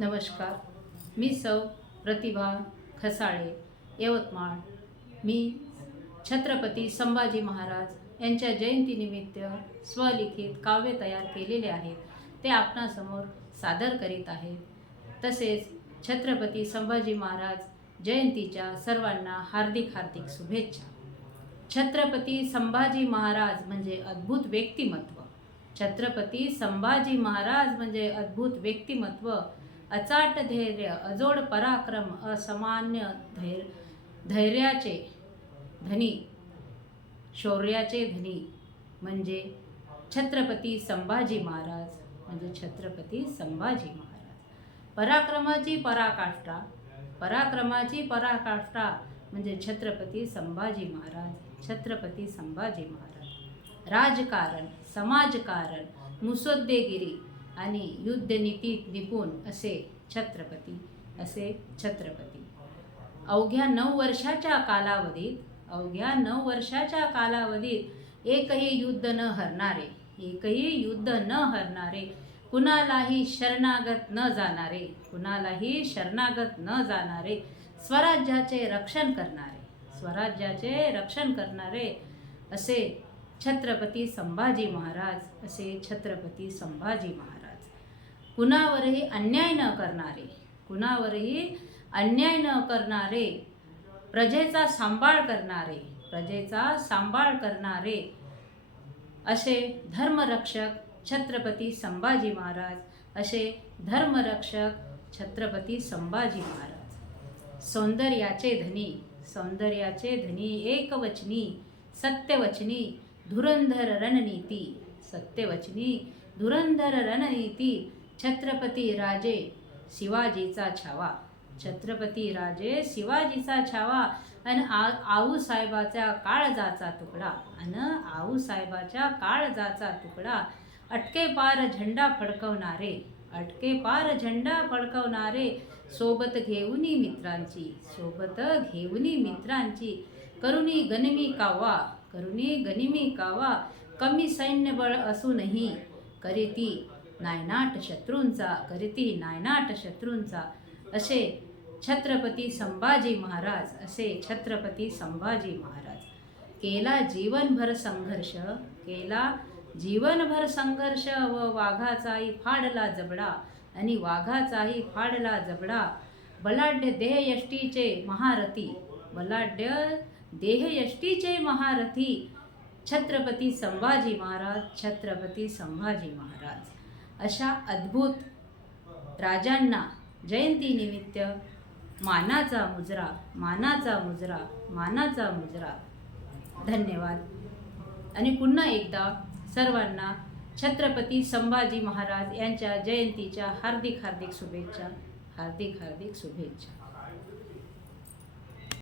नमस्कार. मी सौ प्रतिभा खसाळे यवतमाळ. मी छत्रपती संभाजी महाराज यांच्या जयंतीनिमित्त स्वलिखित काव्य तयार केलेले आहेत ते आपणासमोर सादर करीत आहेत तसेच छत्रपती संभाजी महाराज जयंतीच्या सर्वांना हार्दिक हार्दिक शुभेच्छा. छत्रपती संभाजी महाराज म्हणजे अद्भुत व्यक्तिमत्व. छत्रपती संभाजी महाराज म्हणजे अद्भुत व्यक्तिमत्व अचाट धैर्य अजोड पराक्रम असामान्य धैर्य धैर्याचे धनी शौर्याचे धनी म्हणजे छत्रपती संभाजी महाराज म्हणजे छत्रपती संभाजी महाराज. पराक्रमाची पराकाष्ठा पराक्रमाची पराकाष्ठा म्हणजे छत्रपती संभाजी महाराज छत्रपती संभाजी महाराज. राजकारण समाजकारण मुसद्देगिरी आणि युद्धनीतीत निपुण असे छत्रपती असे छत्रपती. अवघ्या नऊ वर्षाच्या कालावधीत अवघ्या नऊ वर्षाच्या कालावधीत एकही युद्ध न हरणारे एकही युद्ध न हरणारे कुणालाही शरणागत न जाणारे कुणालाही शरणागत न जाणारे स्वराज्याचे रक्षण करणारे स्वराज्याचे रक्षण करणारे असे छत्रपती संभाजी महाराज असे छत्रपती संभाजी महाराज. कुणावरही अन्याय न करणारे कुणावरही अन्याय न करणारे प्रजेचा सांभाळ करणारे प्रजेचा सांभाळ करणारे असे धर्मरक्षक छत्रपती संभाजी महाराज असे धर्मरक्षक छत्रपती संभाजी महाराज. सौंदर्याचे धनी सौंदर्याचे धनी एकवचनी सत्यवचनी धुरंधर रणनीती सत्यवचनी धुरंधर रणनीती छत्रपती राजे शिवाजीचा छावा. छत्रपती राजे शिवाजीचा छावा. आणि आ आऊसाहेबाच्या काळजाचा तुकडा. आणि आऊसाहेबाच्या काळजाचा तुकडा. अटके पार झेंडा फडकवणारे अटके पार झेंडा फडकवणारे सोबत घेऊनी मित्रांची सोबत घेऊनी मित्रांची. करुणी गनिमी कावा करुणी गनिमी कावा. कमी सैन्यबळ असूनही करीती नायनाट शत्रूंचा करीती नायनाट शत्रूंचा असे छत्रपती संभाजी महाराज असे छत्रपती संभाजी महाराज. केला जीवनभर संघर्ष केला जीवनभर संघर्ष व वाघाचाही फाडला जबडा आणि वाघाचाही फाडला जबडा. बलाढ्य देहयष्टीचे महारथी बलाढ्य देहयष्टीचे महारथी छत्रपती संभाजी महाराज छत्रपती संभाजी महाराज. अशा अद्भुत राजांना जयंतीनिमित्त मानाचा मुजरा मानाचा मुजरा मानाचा मुजरा. धन्यवाद. आणि पुन्हा एकदा सर्वांना छत्रपती संभाजी महाराज यांच्या जयंतीच्या हार्दिक हार्दिक शुभेच्छा हार्दिक हार्दिक शुभेच्छा.